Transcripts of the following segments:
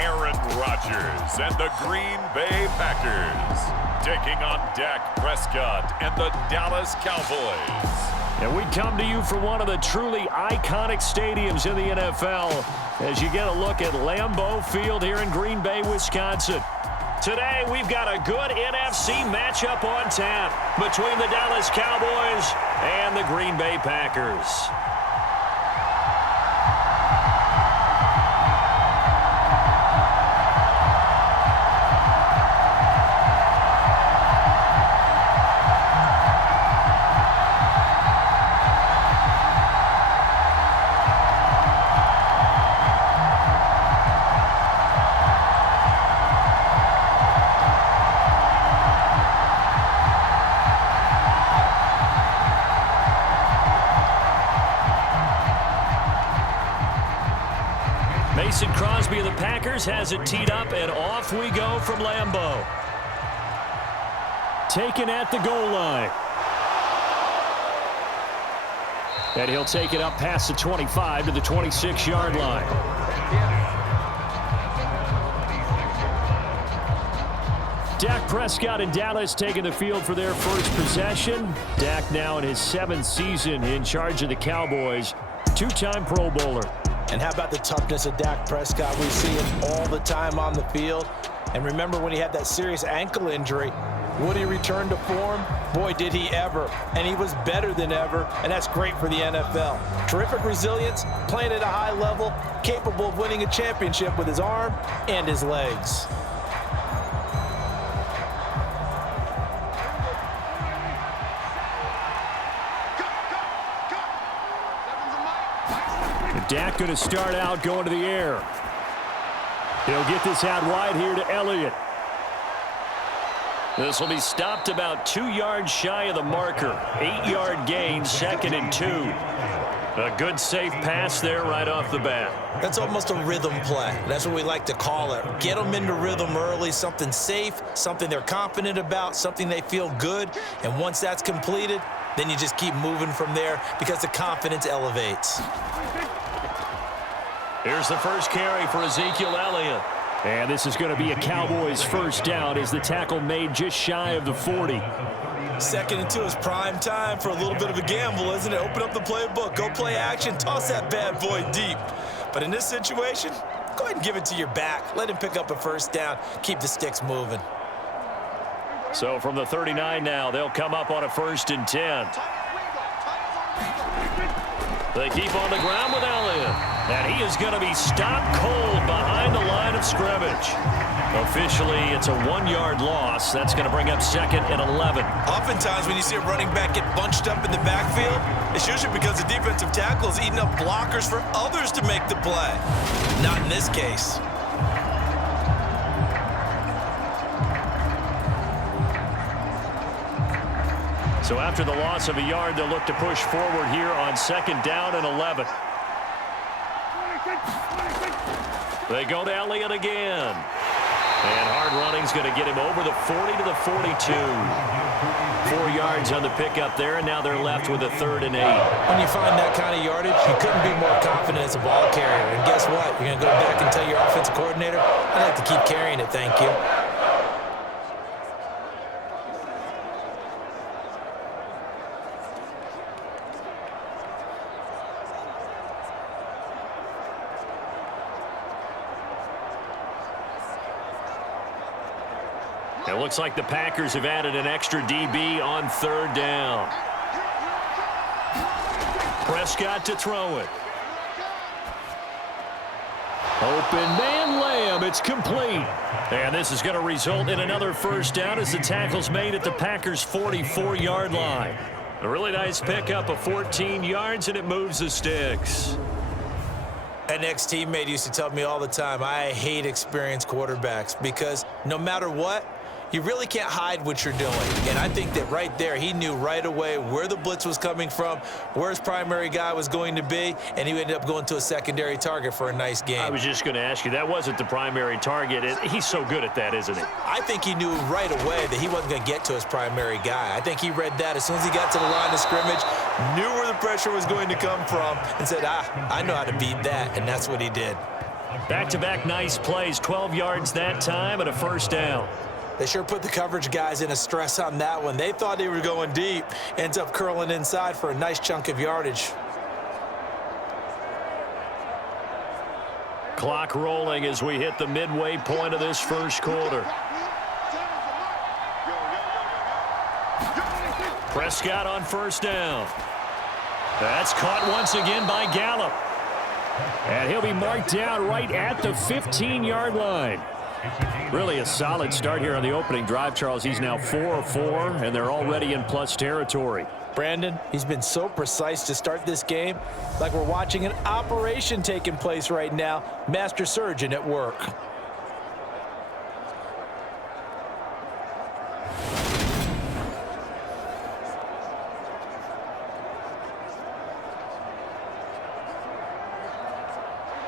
Aaron Rodgers and the Green Bay Packers, taking on Dak Prescott and the Dallas Cowboys. And we come to you from one of the truly iconic stadiums in the NFL as you get a look at Lambeau Field here in Green Bay, Wisconsin. Today, we've got a good NFC matchup on tap between the Dallas Cowboys and the Green Bay Packers. Mason Crosby of the Packers has it teed up, and off we go from Lambeau. Taken at the goal line. And he'll take it up past the 25 to the 26-yard line. Dak Prescott and Dallas taking the field for their first possession. Dak now in his 7th season in charge of the Cowboys. Two-time Pro Bowler. And how about the toughness of Dak Prescott? We see him all the time on the field. And remember when he had that serious ankle injury, would he return to form? Boy, did he ever. And he was better than ever, and that's great for the NFL. Terrific resilience, playing at a high level, capable of winning a championship with his arm and his legs. Dak going to start out going to the air. He'll get this out wide here to Elliott. This will be stopped about 2 yards shy of the marker. 8-yard gain, 2nd and 2. A good safe pass there right off the bat. That's almost a rhythm play. That's what we like to call it. Get them into rhythm early, something safe, something they're confident about, something they feel good. And once that's completed, then you just keep moving from there because the confidence elevates. Here's the first carry for Ezekiel Elliott. And this is going to be a Cowboys first down as the tackle made just shy of the 40. 2nd and 2 is prime time for a little bit of a gamble, isn't it? Open up the playbook, go play action, toss that bad boy deep. But in this situation, go ahead and give it to your back. Let him pick up a first down. Keep the sticks moving. So from the 39 now, they'll come up on a 1st and 10. They keep on the ground with Elliott. And he is going to be stopped cold behind the line of scrimmage. Officially, it's a 1-yard loss. That's going to bring up 2nd and 11. Oftentimes, when you see a running back get bunched up in the backfield, it's usually because the defensive tackle is eating up blockers for others to make the play. Not in this case. So after the loss of a yard, they'll look to push forward here on 2nd down and 11. They go to Elliott again. And hard running's going to get him over the 40 to the 42. 4 yards on the pickup there, and now they're left with a 3rd and 8. When you find that kind of yardage, you couldn't be more confident as a ball carrier. And guess what? You're going to go back and tell your offensive coordinator, I'd like to keep carrying it, thank you. It looks like the Packers have added an extra DB on 3rd down. Prescott to throw it. Open man Lamb. It's complete. And this is going to result in another first down as the tackle's made at the Packers' 44-yard line. A really nice pickup of 14 yards, and it moves the sticks. An ex-teammate used to tell me all the time, I hate experienced quarterbacks because no matter what, you really can't hide what you're doing. And I think that right there, he knew right away where the blitz was coming from, where his primary guy was going to be, and he ended up going to a secondary target for a nice game. I was just going to ask you, that wasn't the primary target. He's so good at that, isn't he? I think he knew right away that he wasn't going to get to his primary guy. I think he read that as soon as he got to the line of scrimmage, knew where the pressure was going to come from, and said, I know how to beat that, and that's what he did. Back-to-back nice plays, 12 yards that time and a first down. They sure put the coverage guys in a stress on that one. They thought they were going deep. Ends up curling inside for a nice chunk of yardage. Clock rolling as we hit the midway point of this first quarter. Prescott on first down. That's caught once again by Gallup. And he'll be marked down right at the 15-yard line. Really a solid start here on the opening drive, Charles. He's now 4 of 4, and they're already in plus territory. Brandon, he's been so precise to start this game, like we're watching an operation taking place right now. Master surgeon at work.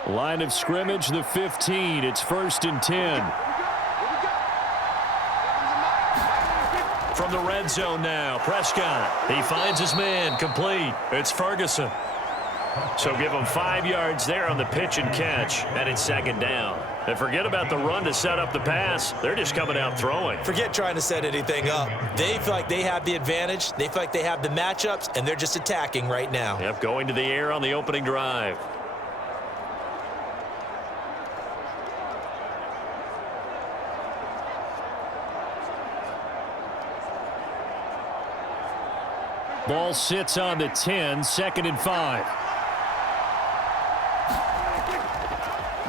Line of scrimmage, the 15. It's 1st and 10. From the red zone now, Prescott. He finds his man, complete. It's Ferguson. So give him 5 yards there on the pitch and catch, and it's 2nd down. And forget about the run to set up the pass. They're just coming out throwing. Forget trying to set anything up. They feel like they have the advantage. They feel like they have the matchups, and they're just attacking right now. Yep, going to the air on the opening drive. Ball sits on the 10, 2nd and 5.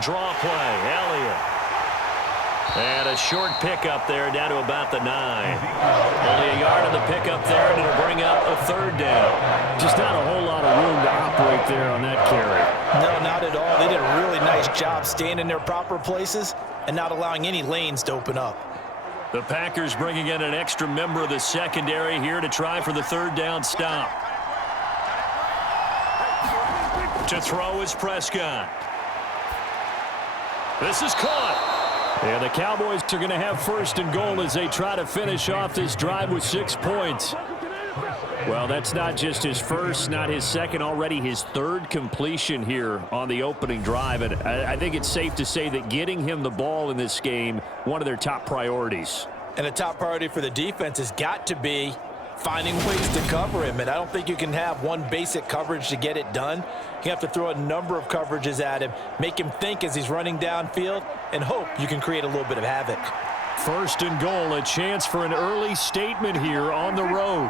Draw play, Elliott. And a short pickup there down to about the 9. Only a yard on the pickup there, and it'll bring up a 3rd down. Just not a whole lot of room to operate there on that carry. No, not at all. They did a really nice job staying in their proper places and not allowing any lanes to open up. The Packers bringing in an extra member of the secondary here to try for the 3rd down stop. To throw is Prescott. This is caught. And the Cowboys are going to have 1st and goal as they try to finish off this drive with 6 points. Well, that's not just his first, not his second, already his 3rd completion here on the opening drive. And I think it's safe to say that getting him the ball in this game, one of their top priorities. And a top priority for the defense has got to be finding ways to cover him. And I don't think you can have one basic coverage to get it done. You have to throw a number of coverages at him, make him think as he's running downfield, and hope you can create a little bit of havoc. 1st and goal, a chance for an early statement here on the road.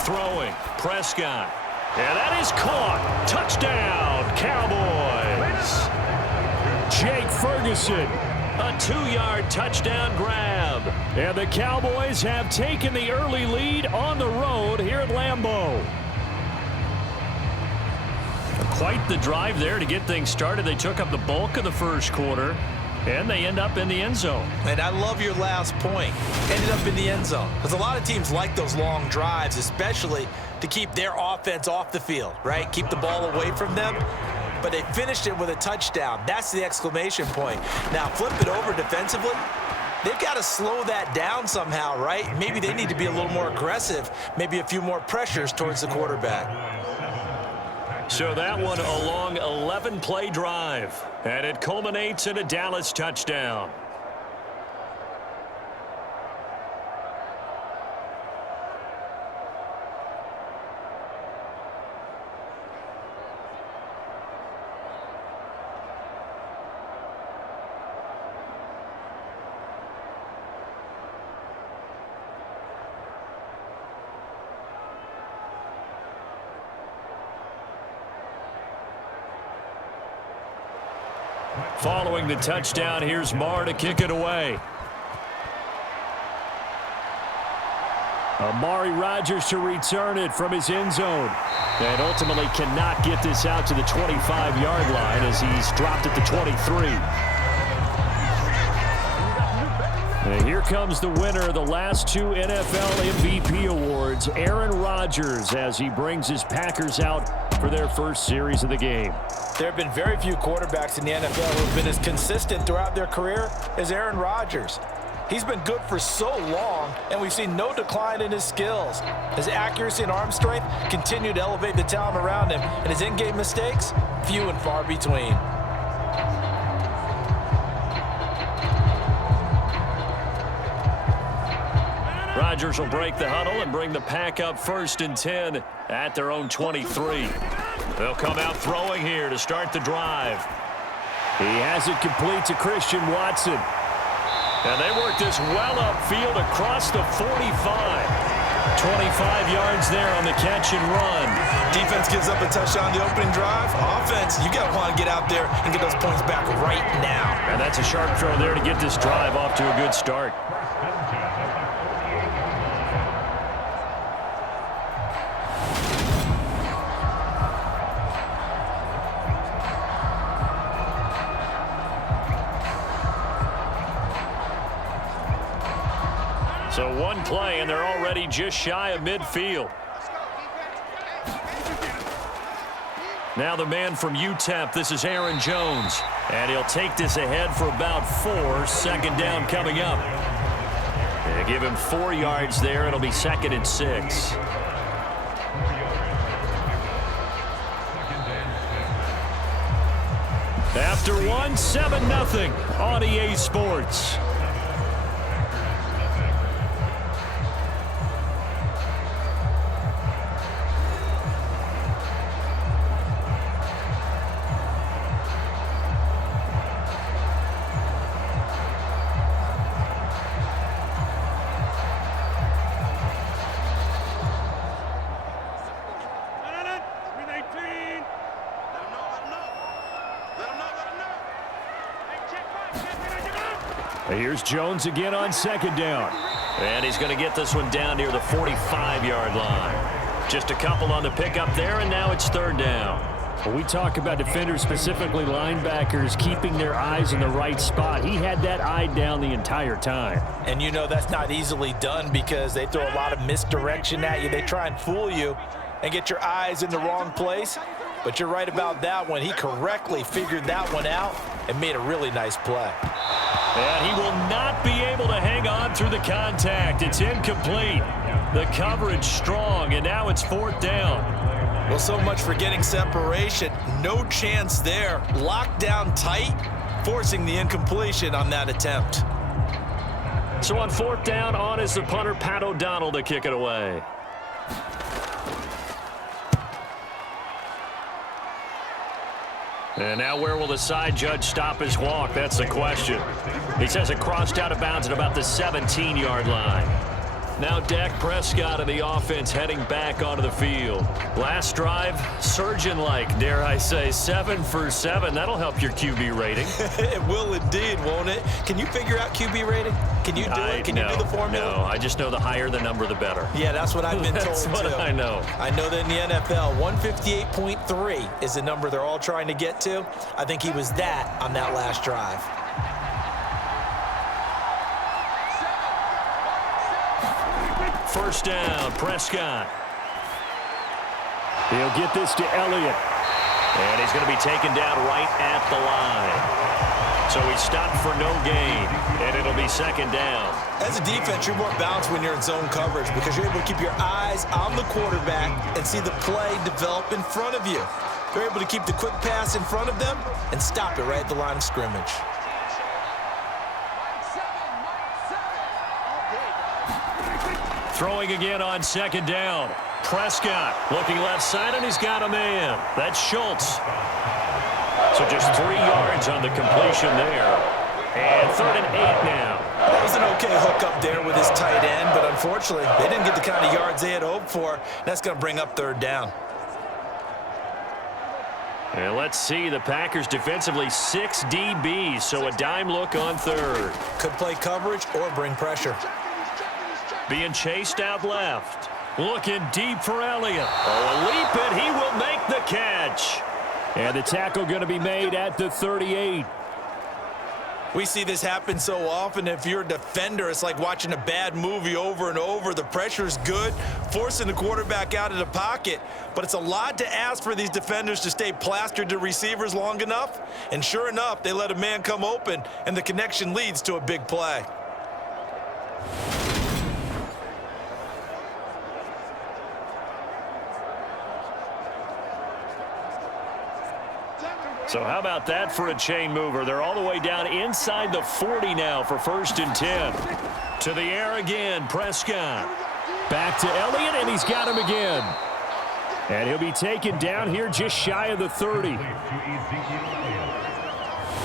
Throwing, Prescott. And that is caught. Touchdown, Cowboys. Jake Ferguson, a 2-yard touchdown grab. And the Cowboys have taken the early lead on the road here at Lambeau. Quite the drive there to get things started. They took up the bulk of the first quarter, and they end up in the end zone. And I love your last point. Ended up in the end zone. Because a lot of teams like those long drives, especially to keep their offense off the field, right? Keep the ball away from them. But they finished it with a touchdown. That's the exclamation point. Now, flip it over defensively. They've got to slow that down somehow, right? Maybe they need to be a little more aggressive. Maybe a few more pressures towards the quarterback. So that one a long 11-play drive. And it culminates in a Dallas touchdown. Following the touchdown, here's Marr to kick it away. Amari Rodgers to return it from his end zone. And ultimately cannot get this out to the 25-yard line as he's dropped at the 23. And here comes the winner of the last 2 NFL MVP awards, Aaron Rodgers, as he brings his Packers out for their first series of the game. There have been very few quarterbacks in the NFL who have been as consistent throughout their career as Aaron Rodgers. He's been good for so long, and we've seen no decline in his skills. His accuracy and arm strength continue to elevate the talent around him, and his in-game mistakes, few and far between. Rodgers will break the huddle and bring the pack up 1st and 10 at their own 23. They'll come out throwing here to start the drive. He has it complete to Christian Watson. And they work this well upfield across the 45. 25 yards there on the catch and run. Defense gives up a touchdown on the opening drive. Offense, you got to want to get out there and get those points back right now. And that's a sharp throw there to get this drive off to a good start. So one play, and they're already just shy of midfield. Now the man from UTEP, this is Aaron Jones. And he'll take this ahead for about 4. 2nd down coming up. They give him 4 yards there. It'll be 2nd and 6. After one, 7-0 on EA Sports. Here's Jones again on 2nd down. And he's going to get this one down near the 45-yard line. Just a couple on the pickup there, and now it's 3rd down. When we talk about defenders, specifically linebackers, keeping their eyes in the right spot, he had that eye down the entire time. And you know that's not easily done because they throw a lot of misdirection at you. They try and fool you and get your eyes in the wrong place. But you're right about that one. He correctly figured that one out and made a really nice play. And he will not be able to hang on through the contact. It's incomplete. The coverage strong, and now it's 4th down. Well, so much for getting separation. No chance there. Locked down tight, forcing the incompletion on that attempt. So on 4th down, on is the punter, Pat O'Donnell, to kick it away. And now where will the side judge stop his walk? That's the question. He says it crossed out of bounds at about the 17-yard line. Now Dak Prescott and the offense heading back onto the field. Last drive, surgeon-like, dare I say, 7 for 7. That'll help your QB rating. It will indeed, won't it? Can you figure out QB rating? Can you do it? Can you do the formula? No, I just know the higher the number, the better. Yeah, that's what I've been told, That's what too. I know. I know that in the NFL, 158.3 is the number they're all trying to get to. I think he was that on that last drive. First down, Prescott. He'll get this to Elliott. And he's going to be taken down right at the line. So he stopped for no gain, and it'll be 2nd down. As a defense, you're more balanced when you're in zone coverage because you're able to keep your eyes on the quarterback and see the play develop in front of you. You're able to keep the quick pass in front of them and stop it right at the line of scrimmage. Throwing again on 2nd down. Prescott looking left side, and he's got a man. That's Schultz. So just 3 yards on the completion there. And 3rd and 8 now. That was an okay hook up there with his tight end, but unfortunately, they didn't get the kind of yards they had hoped for. That's going to bring up 3rd down. And let's see, the Packers defensively 6 DBs, so a dime look on 3rd. Could play coverage or bring pressure. Being chased out left. Looking deep for Elliott. Oh, a leap, and he will make the catch. And the tackle going to be made at the 38. We see this happen so often. If you're a defender, it's like watching a bad movie over and over. The pressure's good, forcing the quarterback out of the pocket. But it's a lot to ask for these defenders to stay plastered to receivers long enough. And sure enough, they let a man come open, and the connection leads to a big play. So how about that for a chain mover? They're all the way down inside the 40 now for 1st and 10. To the air again, Prescott. Back to Elliott, and he's got him again. And he'll be taken down here just shy of the 30.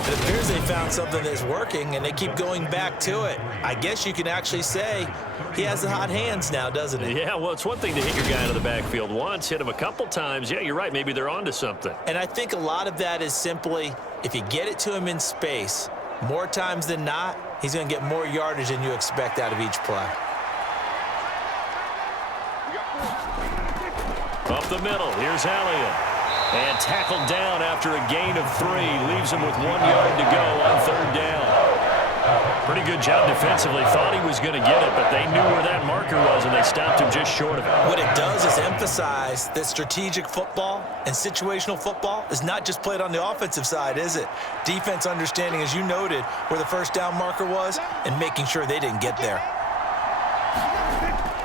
It appears they found something that's working, and they keep going back to it. I guess you can actually say he has the hot hands now, doesn't he? Yeah, well, it's one thing to hit your guy out of the backfield once, hit him a couple times. Yeah, you're right. Maybe they're onto something. And I think a lot of that is simply if you get it to him in space, more times than not, he's going to get more yardage than you expect out of each play. Up the middle, here's Elliott. And tackled down after a gain of 3. Leaves him with 1 yard to go on 3rd down. Pretty good job defensively. Thought he was going to get it, but they knew where that marker was, and they stopped him just short of it. What it does is emphasize that strategic football and situational football is not just played on the offensive side, is it? Defense understanding, as you noted, where the 1st down marker was and making sure they didn't get there.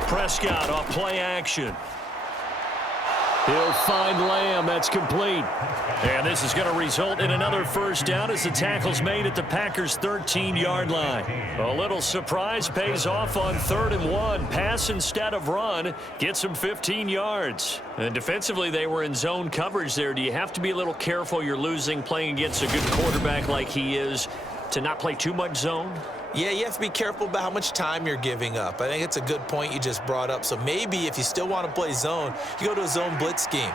Prescott off play action. He'll find Lamb. That's complete. And this is going to result in another 1st down as the tackle's made at the Packers' 13-yard line. A little surprise pays off on 3rd and 1. Pass instead of run. Gets him 15 yards. And defensively, they were in zone coverage there. Do you have to be a little careful? You're losing playing against a good quarterback like he is to not play too much zone? Yeah, you have to be careful about how much time you're giving up. I think it's a good point you just brought up. So maybe if you still want to play zone, you go to a zone blitz scheme.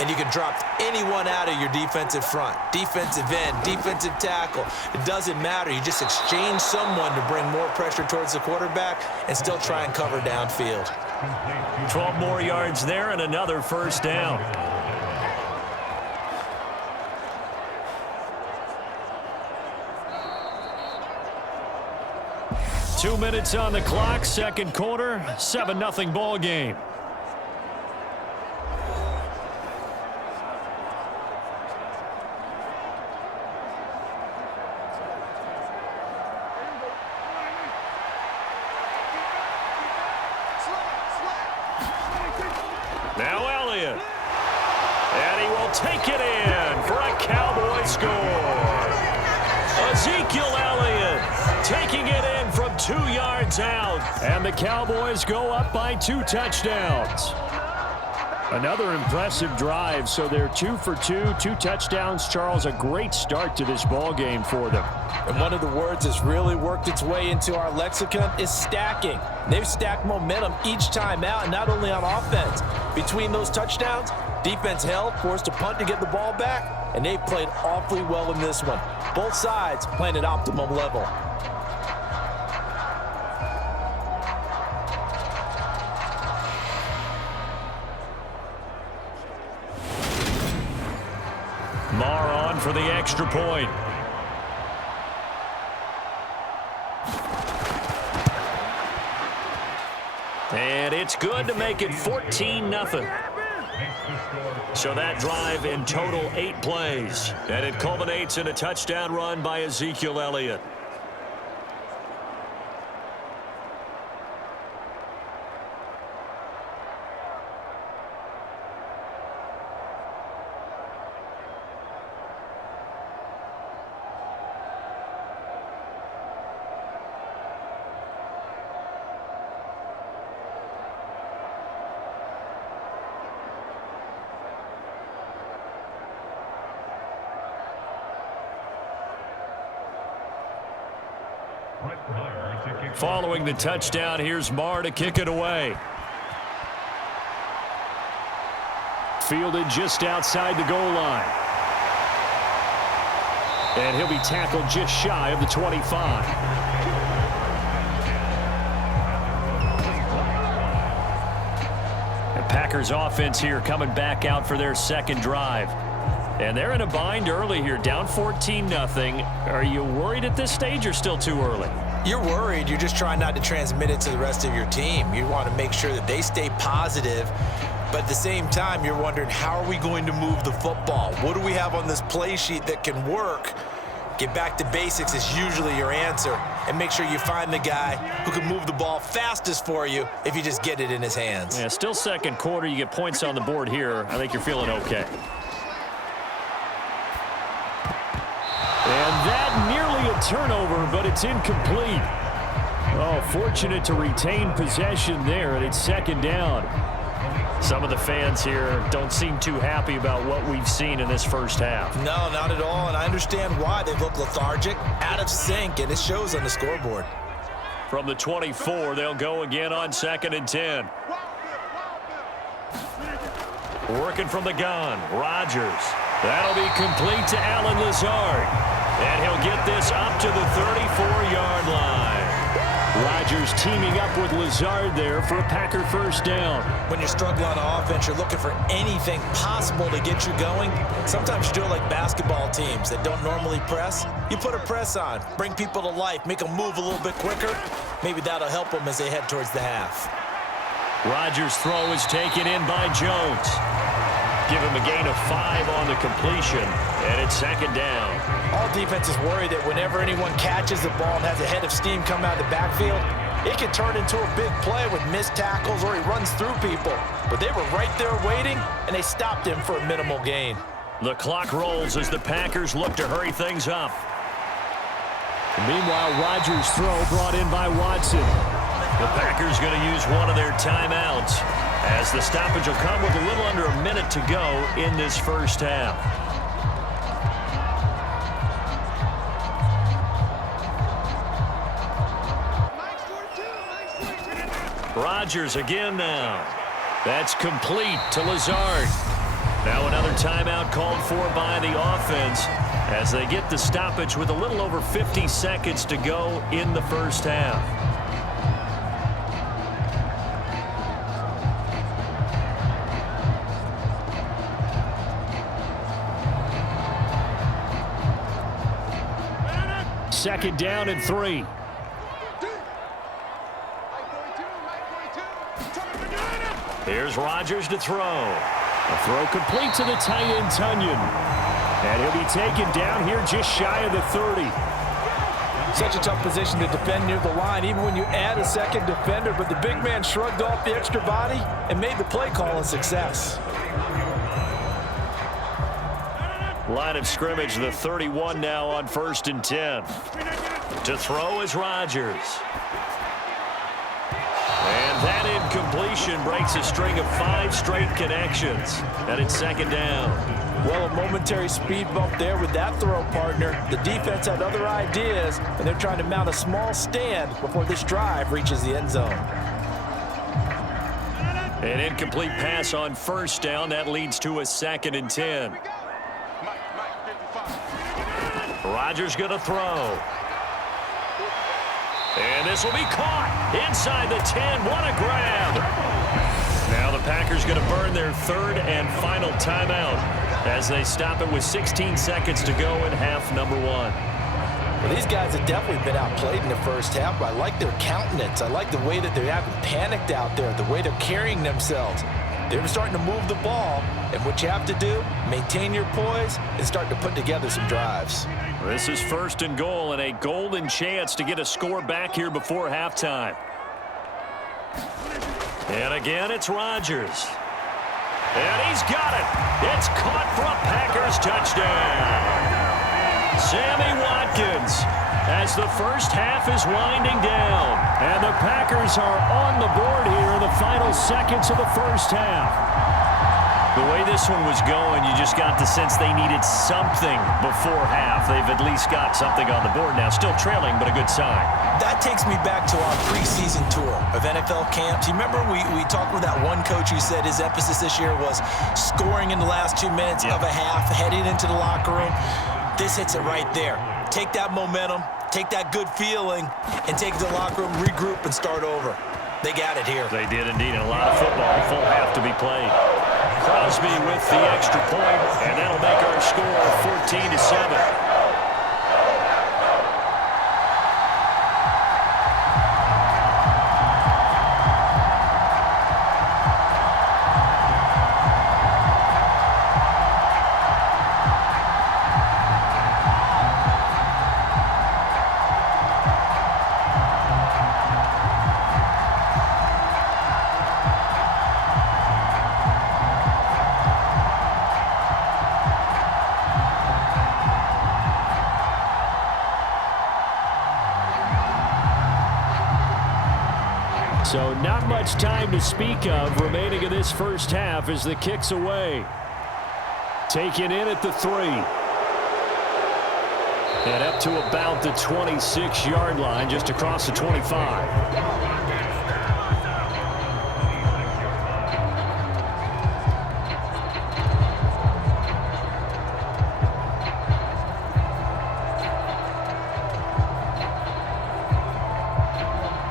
And you can drop anyone out of your defensive front, defensive end, defensive tackle. It doesn't matter. You just exchange someone to bring more pressure towards the quarterback and still try and cover downfield. 12 more yards there and another 1st down. Two minutes on the clock, 2nd quarter, 7-0 ball game. Now Elliott. And he will take it in for a Cowboy score. Ezekiel Elliott taking it in from 2 yards out. And the Cowboys go up by 2 touchdowns. Another impressive drive, so they're 2 for 2, 2 touchdowns. Charles, a great start to this ball game for them. And one of the words that's really worked its way into our lexicon is stacking. They've stacked momentum each time out, and not only on offense. Between those touchdowns, defense held, forced a punt to get the ball back, and they've played awfully well in this one. Both sides playing at optimum level. Marr on for the extra point. And it's good to make it 14-0. So that drive in total 8 plays. And it culminates in a touchdown run by Ezekiel Elliott. Following the touchdown, here's Marr to kick it away. Fielded just outside the goal line. And he'll be tackled just shy of the 25. The Packers offense here coming back out for their 2nd drive. And they're in a bind early here, down 14-0. Are you worried at this stage or still too early? You're worried. You're just trying not to transmit it to the rest of your team. You want to make sure that they stay positive. But at the same time, you're wondering, how are we going to move the football? What do we have on this play sheet that can work? Get back to basics is usually your answer. And make sure you find the guy who can move the ball fastest for you if you just get it in his hands. Yeah, still 2nd quarter. You get points on the board here. I think you're feeling okay. turnover, but it's incomplete. Oh, fortunate to retain possession there, and it's second down. Some of the fans here don't seem too happy about what we've seen in this first half. No, not at all, and I understand why. They look lethargic, out of sync, and it shows on the scoreboard. From the 24, they'll go again on 2nd and 10. Working from the gun, Rodgers. That'll be complete to Alan Lazard. And he'll get this up to the 34-yard line. Rodgers teaming up with Lazard there for a Packer first down. When you're struggling on offense, you're looking for anything possible to get you going. Sometimes you do it like basketball teams that don't normally press. You put a press on, bring people to life, make them move a little bit quicker. Maybe that'll help them as they head towards the half. Rodgers' throw is taken in by Jones. Give him a gain of 5 on the completion, and it's 2nd down. All defenses worry that whenever anyone catches the ball and has a head of steam come out of the backfield, it can turn into a big play with missed tackles or he runs through people. But they were right there waiting, and they stopped him for a minimal gain. The clock rolls as the Packers look to hurry things up. Meanwhile, Rodgers' throw brought in by Watson. The Packers going to use one of their timeouts, as the stoppage will come with a little under a minute to go in this first half. Rodgers again now. That's complete to Lazard. Now another timeout called for by the offense as they get the stoppage with a little over 50 seconds to go in the first half. Second down and 3. Here's Rodgers to throw. A throw complete to the tight end, Tunyon. And he'll be taken down here just shy of the 30. Such a tough position to defend near the line, even when you add a second defender, but the big man shrugged off the extra body and made the play call a success. Line of scrimmage, the 31 now on 1st and 10. To throw is Rodgers. And that incompletion breaks a string of 5 straight connections. And it's 2nd down. Well, a momentary speed bump there with that throw, partner. The defense had other ideas, and they're trying to mount a small stand before this drive reaches the end zone. An incomplete pass on 1st down. That leads to a 2nd and 10. Rodgers going to throw. And this will be caught inside the 10. What a grab. Now the Packers going to burn their 3rd and final timeout as they stop it with 16 seconds to go in half number 1. Well, these guys have definitely been outplayed in the first half, but I like their countenance. I like the way that they haven't panicked out there, the way they're carrying themselves. They're starting to move the ball, and what you have to do, maintain your poise and start to put together some drives. This is 1st and goal and a golden chance to get a score back here before halftime. And again, it's Rodgers. And he's got it. It's caught for a Packers touchdown. Sammy Watkins as the first half is winding down. And the Packers are on the board here in the final seconds of the first half. The way this one was going, you just got the sense they needed something before half. They've at least got something on the board now. Still trailing, but a good sign. That takes me back to our preseason tour of NFL camps. You remember we talked with that one coach who said his emphasis this year was scoring in the last 2 minutes of a half, heading into the locker room. This hits it right there. Take that momentum, take that good feeling, and take it to the locker room, regroup, and start over. They got it here. They did indeed, and a lot of football, full half to be played. Crosby with the extra point, and that'll make our score 14-7. So not much time to speak of remaining in this first half as the kick's away. Taken in at the 3. And up to about the 26-yard line, just across the 25.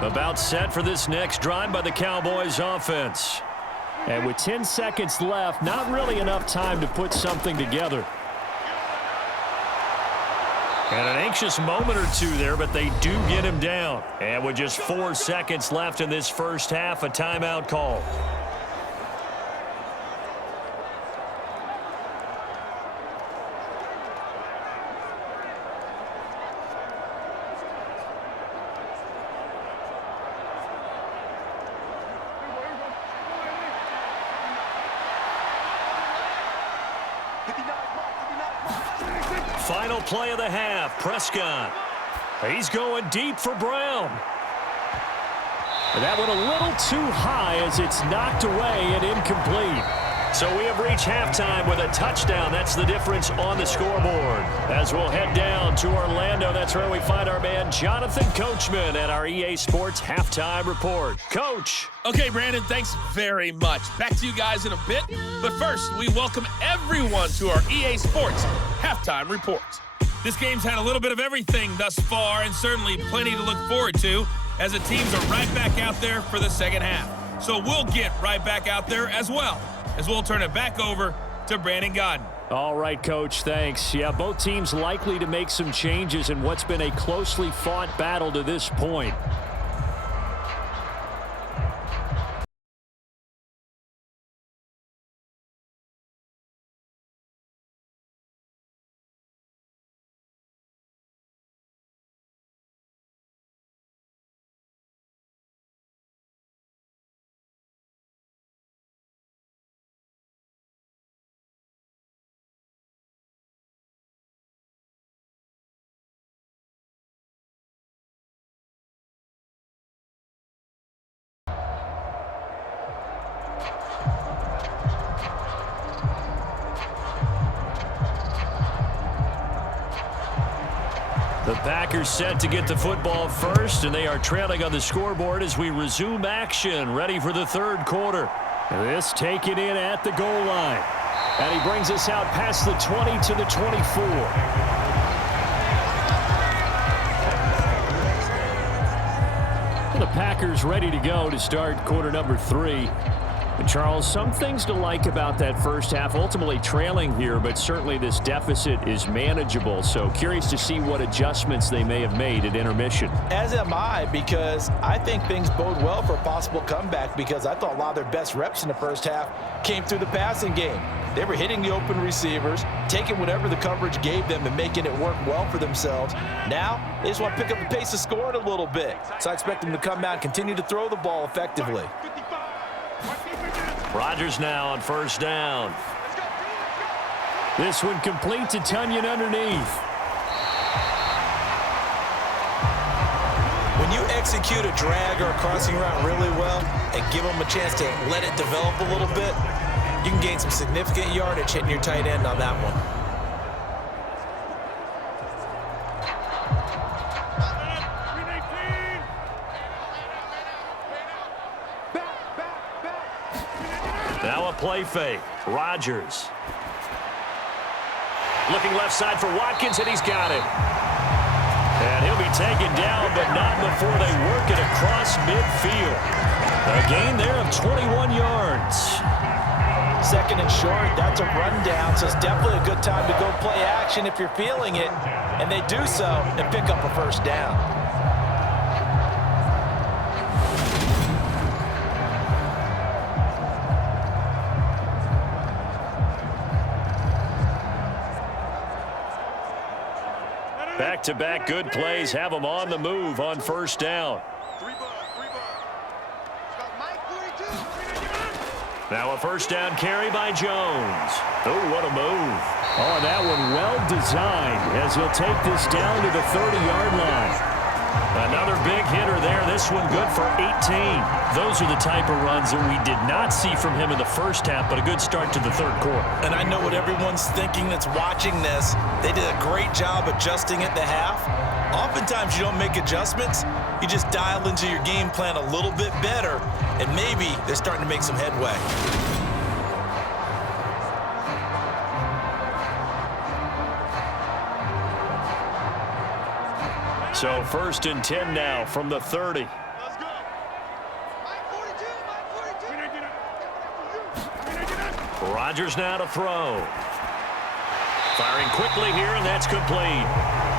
About set for this next drive by the Cowboys offense. And with 10 seconds left, not really enough time to put something together. And an anxious moment or two there, but they do get him down. And with just 4 seconds left in this first half, a timeout call. Final play of the half, Prescott. He's going deep for Brown. And that went a little too high as it's knocked away and incomplete. So we have reached halftime with a touchdown. That's the difference on the scoreboard. As we'll head down to Orlando, that's where we find our man Jonathan Coachman at our EA Sports Halftime Report. Coach. Okay, Brandon, thanks very much. Back to you guys in a bit. But first, we welcome everyone to our EA Sports Halftime Report. This game's had a little bit of everything thus far, and certainly plenty to look forward to, as the teams are right back out there for the second half. So we'll get right back out there as well, as we'll turn it back over to Brandon Godden. All right, Coach, thanks. Yeah, both teams likely to make some changes in what's been a closely fought battle to this point. The Packers set to get the football first, and they are trailing on the scoreboard as we resume action, ready for the third quarter. This taken in at the goal line. And he brings us out past the 20 to the 24. The Packers ready to go to start quarter number 3. And Charles, some things to like about that first half, ultimately trailing here, but certainly this deficit is manageable. So curious to see what adjustments they may have made at intermission. As am I, because I think things bode well for a possible comeback, because I thought a lot of their best reps in the first half came through the passing game. They were hitting the open receivers, taking whatever the coverage gave them and making it work well for themselves. Now, they just want to pick up the pace of scoring a little bit. So I expect them to come out and continue to throw the ball effectively. Rodgers now on first down. This one complete to Tunyon underneath. When you execute a drag or a crossing route really well and give them a chance to let it develop a little bit, you can gain some significant yardage hitting your tight end on that one. Now a play fake. Rodgers. Looking left side for Watkins, and he's got it. And he'll be taken down, but not before they work it across midfield. A gain there of 21 yards. Second and short, that's a rundown, so it's definitely a good time to go play action if you're feeling it. And they do so and pick up a first down. Back-to-back good plays have them on the move on first down. Now a first down carry by Jones. Oh, what a move. Oh, that one well designed as he'll take this down to the 30-yard line. Another Another big hitter there. This one good for 18. Those are the type of runs that we did not see from him in the first half, but a good start to the third quarter. And I know what everyone's thinking that's watching this. They did a great job adjusting at the half. Oftentimes you don't make adjustments. You just dial into your game plan a little bit better, and maybe they're starting to make some headway. So 1st and 10 now from the 30. Let's go. Mike 42. Rodgers now to throw. Firing quickly here, and that's complete.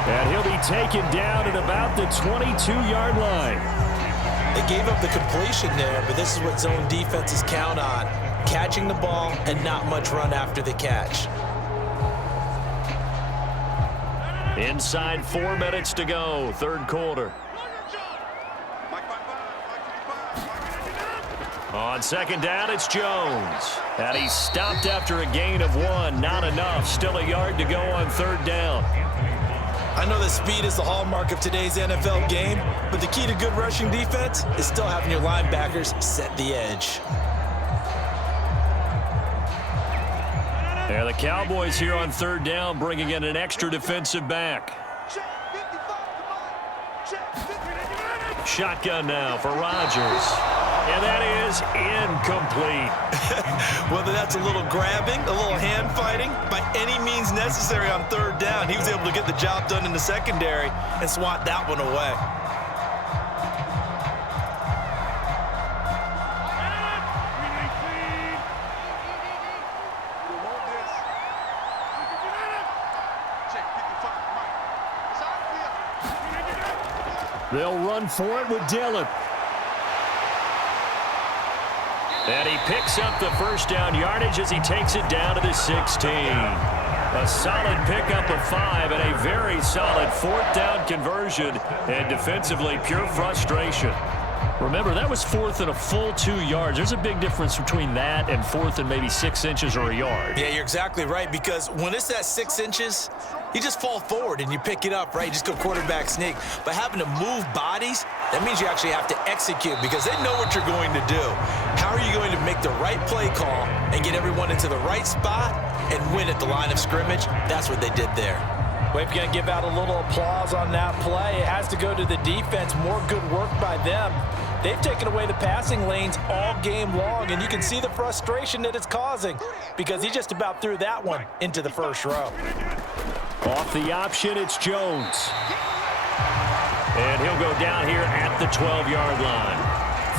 And he'll be taken down at about the 22-yard line. They gave up the completion there, but this is what zone defenses count on. Catching the ball and not much run after the catch. Inside 4 minutes to go, third quarter. On second down, it's Jones. And he's stopped after a gain of 1. Not enough. Still a yard to go on third down. I know that speed is the hallmark of today's NFL game, but the key to good rushing defense is still having your linebackers set the edge. There the Cowboys here on third down, bringing in an extra defensive back. Shotgun now for Rodgers. And that is incomplete. Whether that's a little grabbing, a little hand fighting, by any means necessary on third down, he was able to get the job done in the secondary and swat that one away. They'll run for it with Dillon. And he picks up the first down yardage as he takes it down to the 16. A solid pickup of 5 and a very solid 4th down conversion. And defensively, pure frustration. Remember, that was 4th and a full 2 yards. There's a big difference between that and 4th and maybe 6 inches or a yard. Yeah, you're exactly right, because when it's that 6 inches, you just fall forward and you pick it up, right? You just go quarterback sneak. But having to move bodies, that means you actually have to execute because they know what you're going to do. How are you going to make the right play call and get everyone into the right spot and win at the line of scrimmage? That's what they did there. Well, if you're going to give out a little applause on that play, it has to go to the defense. More good work by them. They've taken away the passing lanes all game long, and you can see the frustration that it's causing because he just about threw that one into the first row. Off the option, it's Jones. And he'll go down here at the 12-yard line.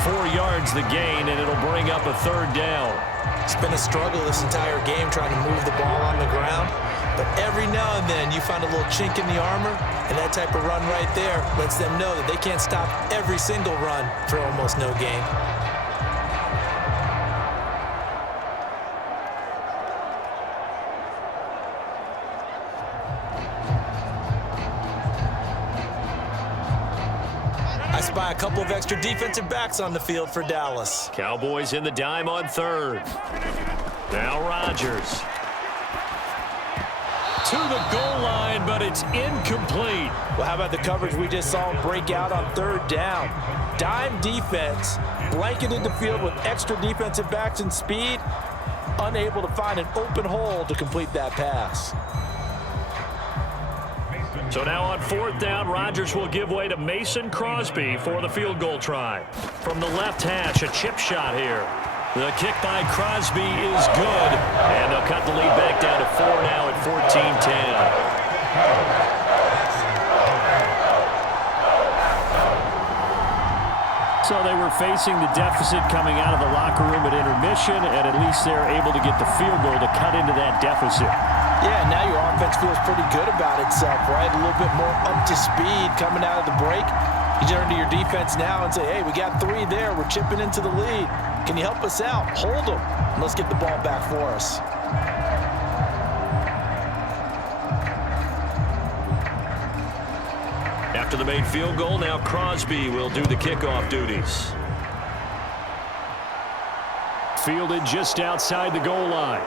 4 yards the gain, and it'll bring up a third down. It's been a struggle this entire game trying to move the ball on the ground. But every now and then you find a little chink in the armor, and that type of run right there lets them know that they can't stop every single run for almost no gain. I spy a couple of extra defensive backs on the field for Dallas. Cowboys in the dime on third. Now Rodgers. To the goal line, but it's incomplete. Well, how about the coverage we just saw break out on third down? Dime defense, blanketed the field with extra defensive backs and speed, unable to find an open hole to complete that pass. So now on 4th down, Rodgers will give way to Mason Crosby for the field goal try. From the left hash, a chip shot here. The kick by Crosby is good, and they'll cut the lead back down to 4 now at 14-10. So they were facing the deficit coming out of the locker room at intermission, and at least they're able to get the field goal to cut into that deficit. Yeah, now your offense feels pretty good about itself, right? A little bit more up to speed coming out of the break. You turn to your defense now and say, hey, we got 3 there. We're chipping into the lead. Can you help us out? Hold them. And let's get the ball back for us. After the made field goal, now Crosby will do the kickoff duties. Fielded just outside the goal line.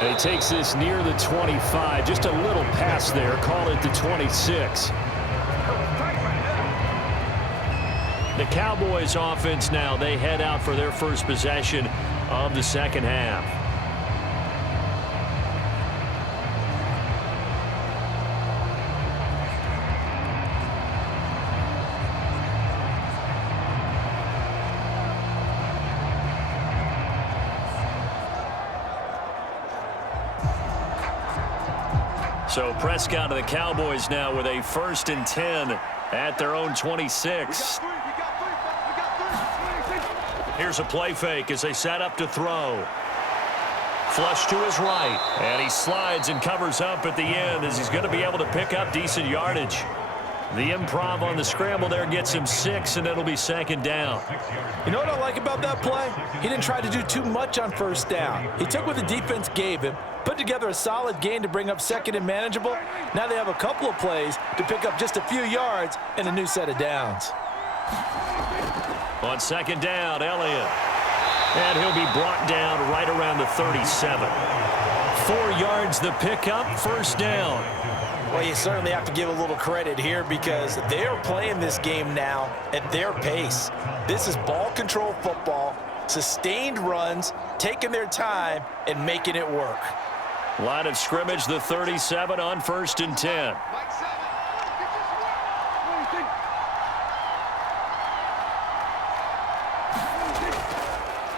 And he takes this near the 25. Just a little pass there. Call it the 26. The Cowboys offense now, they head out for their first possession of the second half. So Prescott of the Cowboys now with a 1st and 10 at their own 26. Here's a play fake as they set up to throw. Flush to his right, and he slides and covers up at the end as he's going to be able to pick up decent yardage. The improv on the scramble there gets him 6, and it'll be 2nd down. You know what I like about that play? He didn't try to do too much on 1st down. He took what the defense gave him, put together a solid gain to bring up 2nd and manageable. Now they have a couple of plays to pick up just a few yards and a new set of downs. On 2nd down, Elliott. And he'll be brought down right around the 37. 4 yards the pickup, 1st down. Well, you certainly have to give a little credit here because they're playing this game now at their pace. This is ball control football, sustained runs, taking their time, and making it work. Line of scrimmage, the 37 on 1st and 10.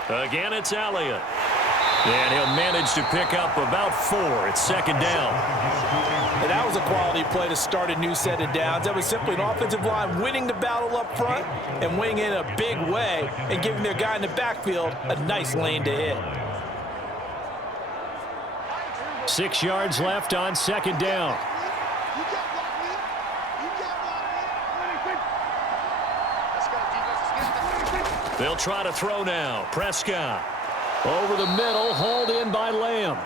Again, it's Elliott. And he'll manage to pick up about 4. It's 2nd down. And that was a quality play to start a new set of downs. That was simply an offensive line winning the battle up front and winning in a big way and giving their guy in the backfield a nice lane to hit. 6 yards left on 2nd down. They'll try to throw now. Prescott. Over the middle, hauled in by Lamb.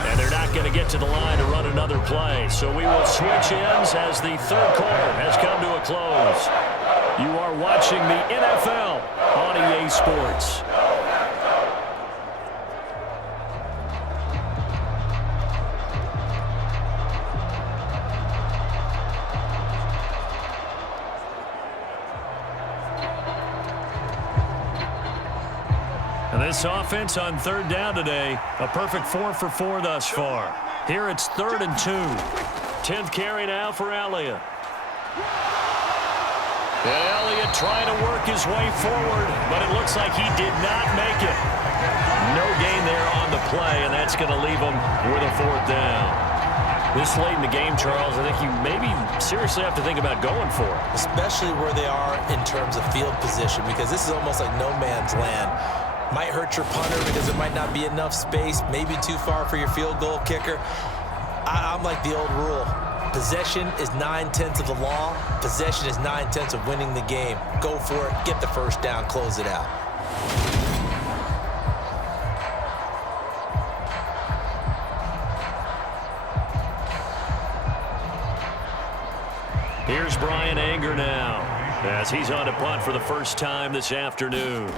And they're not going to get to the line to run another play. So we will switch ends as the 3rd quarter has come to a close. You are watching the NFL on EA Sports. And this offense on 3rd down today, a perfect 4 for 4 thus far. Here it's 3rd and 2. 10th carry now for Elliott. And Elliott trying to work his way forward, but it looks like he did not make it. No gain there on the play, and that's going to leave him with a 4th down. This late in the game, Charles, I think you maybe seriously have to think about going for it. Especially where they are in terms of field position, because this is almost like no man's land. Might hurt your punter because there might not be enough space, maybe too far for your field goal kicker. I'm like the old rule. Possession is 9/10 of the law. Possession is 9/10 of winning the game. Go for it. Get the 1st down. Close it out. Here's Brian Anger now as he's on to punt for the first time this afternoon.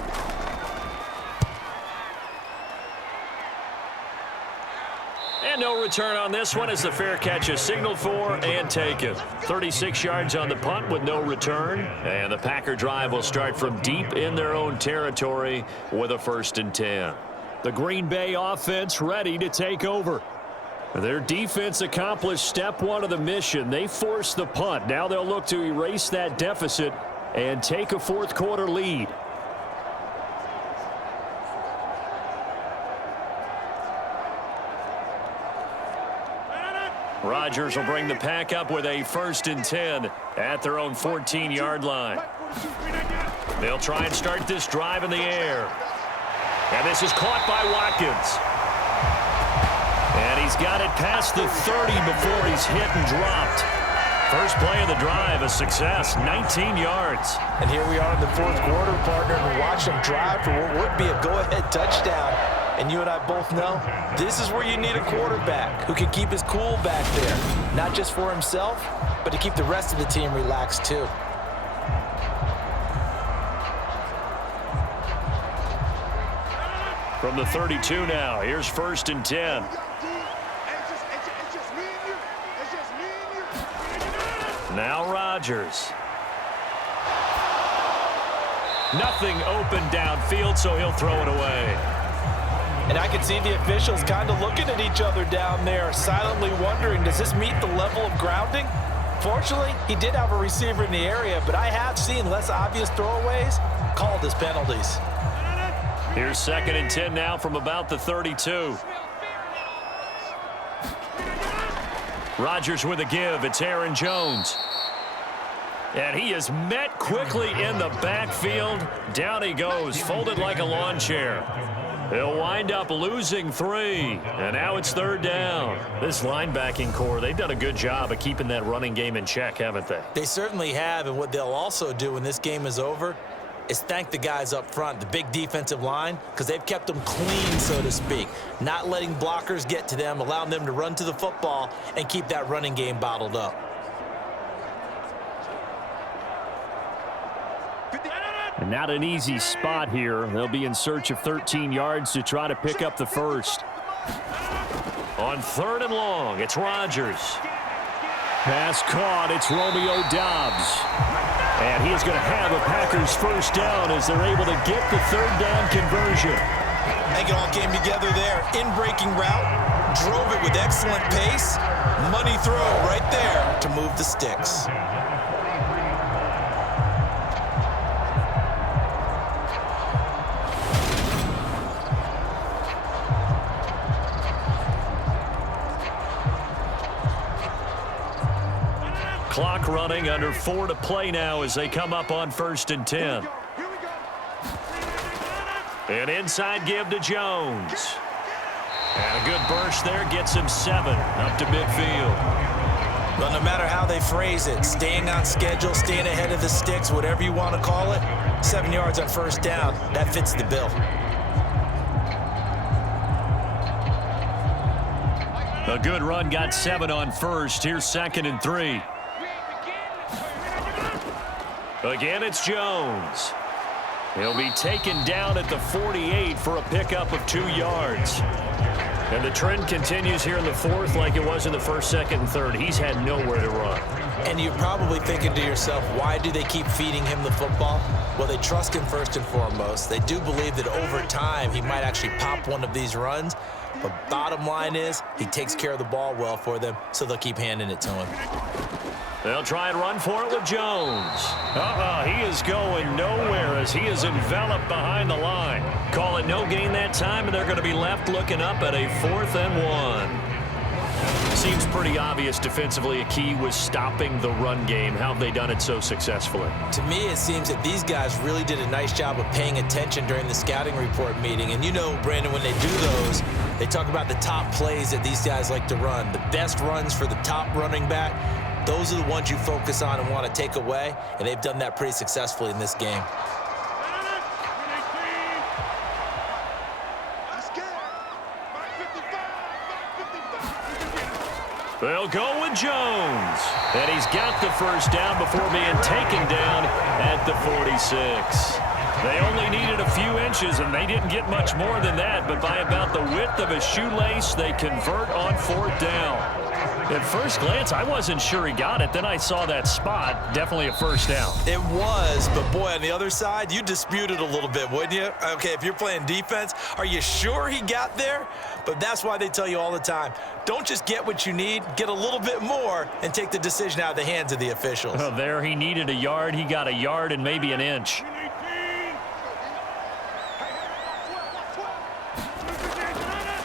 And no return on this one as the fair catch is signaled for and taken. 36 yards on the punt with no return. And the Packer drive will start from deep in their own territory with a 1st and 10. The Green Bay offense ready to take over. Their defense accomplished step 1 of the mission. They forced the punt. Now they'll look to erase that deficit and take a 4th quarter lead. Rodgers will bring the pack up with a 1st and 10 at their own 14-yard line. They'll try and start this drive in the air. And this is caught by Watkins. And he's got it past the 30 before he's hit and dropped. First play of the drive, a success, 19 yards. And here we are in the 4th quarter, partner, and watch them drive for what would be a go-ahead touchdown. And you and I both know this is where you need a quarterback who can keep his cool back there, not just for himself, but to keep the rest of the team relaxed too. From the 32 now, here's 1st and 10. Now Rodgers. Nothing open downfield, so he'll throw it away. And I can see the officials kind of looking at each other down there, silently wondering, does this meet the level of grounding? Fortunately, he did have a receiver in the area, but I have seen less obvious throwaways called as penalties. Here's 2nd and 10 now from about the 32. Rodgers with a give. It's Aaron Jones. And he is met quickly in the backfield. Down he goes, folded like a lawn chair. He'll wind up losing 3. And now it's 3rd down. This linebacking core, they've done a good job of keeping that running game in check, haven't they? They certainly have, and what they'll also do when this game is over is thank the guys up front, the big defensive line, because they've kept them clean, so to speak, not letting blockers get to them, allowing them to run to the football and keep that running game bottled up. And not an easy spot here. They'll be in search of 13 yards to try to pick up the first. On 3rd and long, it's Rodgers. Pass caught. It's Romeo Doubs. And he is going to have a Packers first down as they're able to get the 3rd down conversion. I think it all came together there. In-breaking route, drove it with excellent pace. Money throw right there to move the sticks. Clock running, under 4 to play now as they come up on 1st and 10. An inside give to Jones. And a good burst there gets him 7 up to midfield. Well, no matter how they phrase it, staying on schedule, staying ahead of the sticks, whatever you want to call it, 7 yards on 1st down, that fits the bill. A good run got 7 on 1st. Here's 2nd and 3. Again, it's Jones. He'll be taken down at the 48 for a pickup of 2 yards. And the trend continues here in the 4th like it was in the 1st, 2nd, and 3rd. He's had nowhere to run. And you're probably thinking to yourself, why do they keep feeding him the football? Well, they trust him first and foremost. They do believe that over time he might actually pop one of these runs. But bottom line is he takes care of the ball well for them, so they'll keep handing it to him. They'll try and run for it with Jones. He is going nowhere as he is enveloped behind the line. Call it no gain that time, and they're going to be left looking up at a 4th and 1. Seems pretty obvious defensively a key was stopping the run game. How have they done it so successfully? To me, it seems that these guys really did a nice job of paying attention during the scouting report meeting. And you know, Brandon, when they do those, they talk about the top plays that these guys like to run, the best runs for the top running back. Those are the ones you focus on and want to take away, and they've done that pretty successfully in this game. They'll go with Jones. And he's got the first down before being taken down at the 46. They only needed a few inches, and they didn't get much more than that, but by about the width of a shoelace, they convert on 4th down. At first glance, I wasn't sure he got it. Then I saw that spot. Definitely a first down. It was, but boy, on the other side, you dispute it a little bit, wouldn't you? Okay, if you're playing defense, are you sure he got there? But that's why they tell you all the time, don't just get what you need, get a little bit more and take the decision out of the hands of the officials. Oh, there he needed a yard. He got a yard and maybe an inch.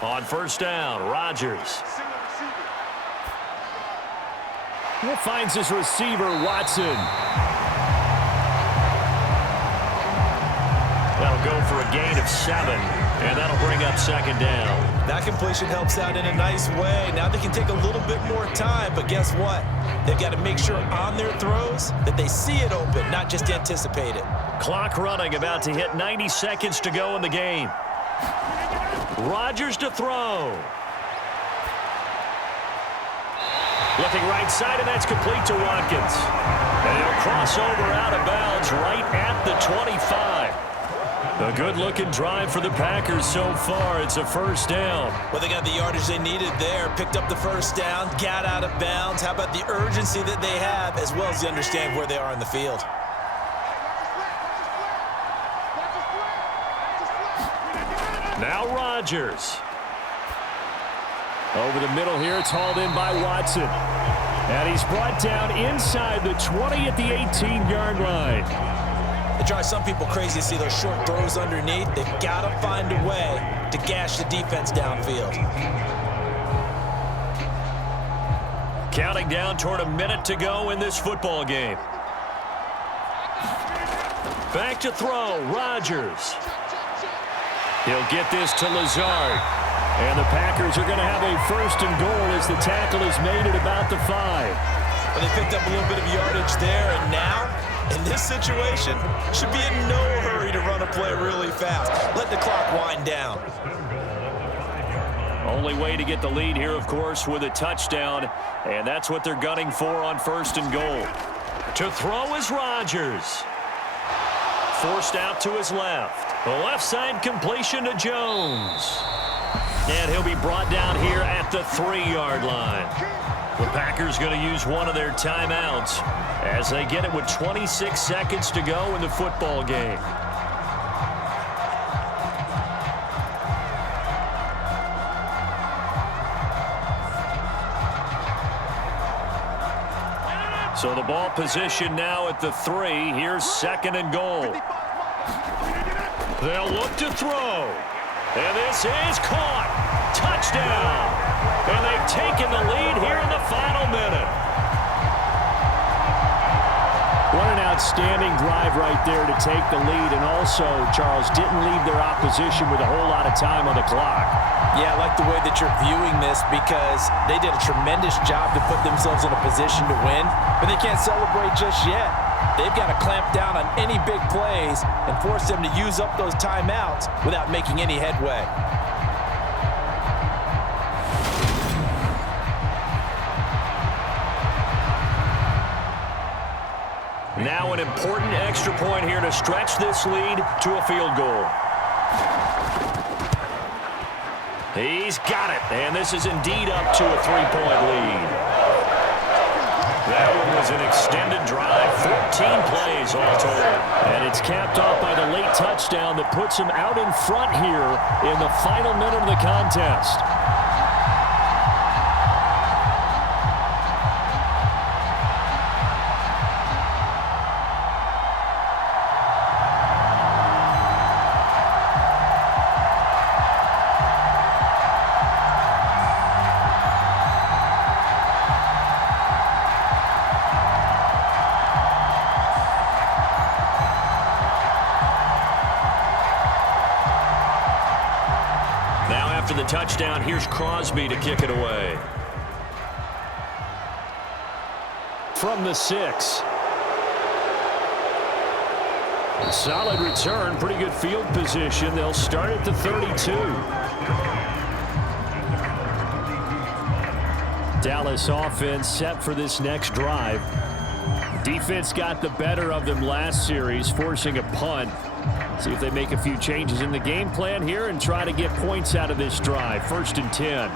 On 1st down, Rodgers. He finds his receiver, Watson. That'll go for a gain of 7, and that'll bring up 2nd down. That completion helps out in a nice way. Now they can take a little bit more time, but guess what? They've got to make sure on their throws that they see it open, not just anticipate it. Clock running, about to hit 90 seconds to go in the game. Rodgers to throw. Looking right side, and that's complete to Watkins. And he'll cross over out of bounds right at the 25. A good-looking drive for the Packers so far. It's a first down. Well, they got the yardage they needed there. Picked up the first down, got out of bounds. How about the urgency that they have, as well as the understand where they are in the field? Now Rodgers. Over the middle here, it's hauled in by Watson. And he's brought down inside the 20 at the 18-yard line. It drives some people crazy to see those short throws underneath. They've got to find a way to gash the defense downfield. Counting down toward a minute to go in this football game. Back to throw, Rodgers. He'll get this to Lazard. And the Packers are going to have a first and goal as the tackle is made at about the 5. Well, they picked up a little bit of yardage there, and now, in this situation, should be in no hurry to run a play really fast. Let the clock wind down. Only way to get the lead here, of course, with a touchdown, and that's what they're gunning for on first and goal. To throw is Rodgers. Forced out to his left. The left side completion to Jones. And he'll be brought down here at the 3-yard line. The Packers going to use one of their timeouts as they get it with 26 seconds to go in the football game. So the ball position now at the 3. Here's second and goal. They'll look to throw. And this is caught. Touchdown. And they've taken the lead here in the final minute. What an outstanding drive right there to take the lead. And also, Charles, didn't leave their opposition with a whole lot of time on the clock. Yeah, I like the way that you're viewing this because they did a tremendous job to put themselves in a position to win, but they can't celebrate just yet. They've got to clamp down on any big plays and force them to use up those timeouts without making any headway. Now an important extra point here to stretch this lead to a field goal. He's got it, and this is indeed up to a 3-point lead. That one was an extended drive, 14 plays all total. And it's capped off by the late touchdown that puts him out in front here in the final minute of the contest. After the touchdown, here's Crosby to kick it away. From the 6. A solid return, pretty good field position. They'll start at the 32. Dallas offense set for this next drive. Defense got the better of them last series, forcing a punt. See if they make a few changes in the game plan here and try to get points out of this drive. 1st and 10.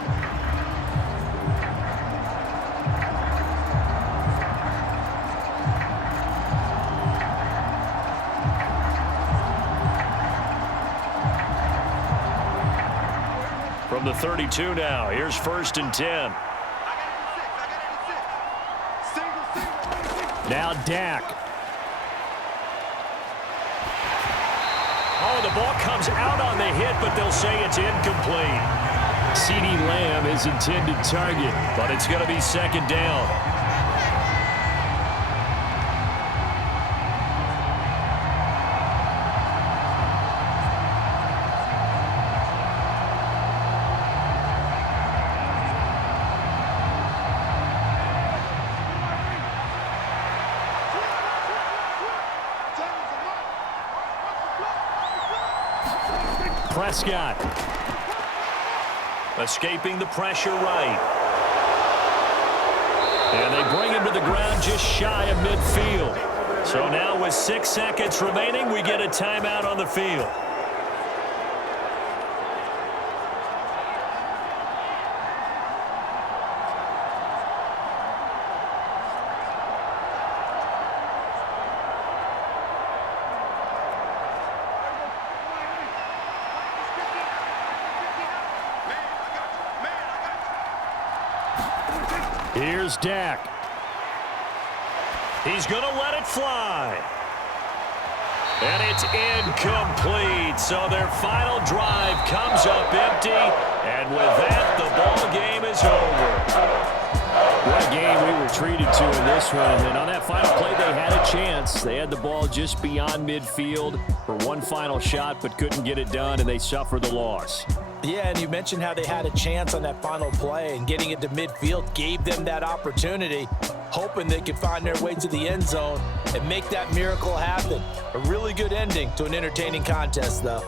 From the 32 now, here's 1st and 10. Now Dak. Oh, the ball comes out on the hit, but they'll say it's incomplete. CeeDee Lamb is intended target, but it's going to be second down. Prescott. Escaping the pressure right. And they bring him to the ground just shy of midfield. So now with 6 seconds remaining, we get a timeout on the field. Here's Dak. He's going to let it fly. And it's incomplete. So their final drive comes up empty. And with that, the ball game is over. What a game we were treated to in this one. And on that final play, they had a chance. They had the ball just beyond midfield for one final shot, but couldn't get it done, and they suffered the loss. Yeah, and you mentioned how they had a chance on that final play, and getting it to midfield gave them that opportunity, hoping they could find their way to the end zone and make that miracle happen. A really good ending to an entertaining contest, though.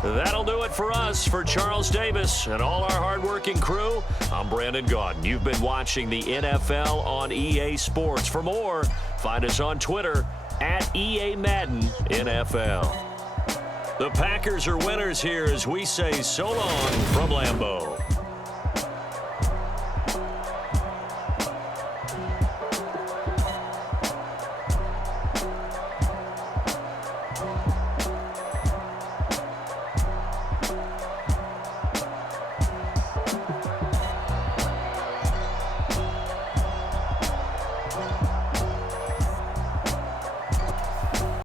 That'll do it for us. For Charles Davis and all our hardworking crew, I'm Brandon Gaudin. You've been watching the NFL on EA Sports. For more, find us on Twitter at EA Madden NFL. The Packers are winners here as we say so long from Lambeau.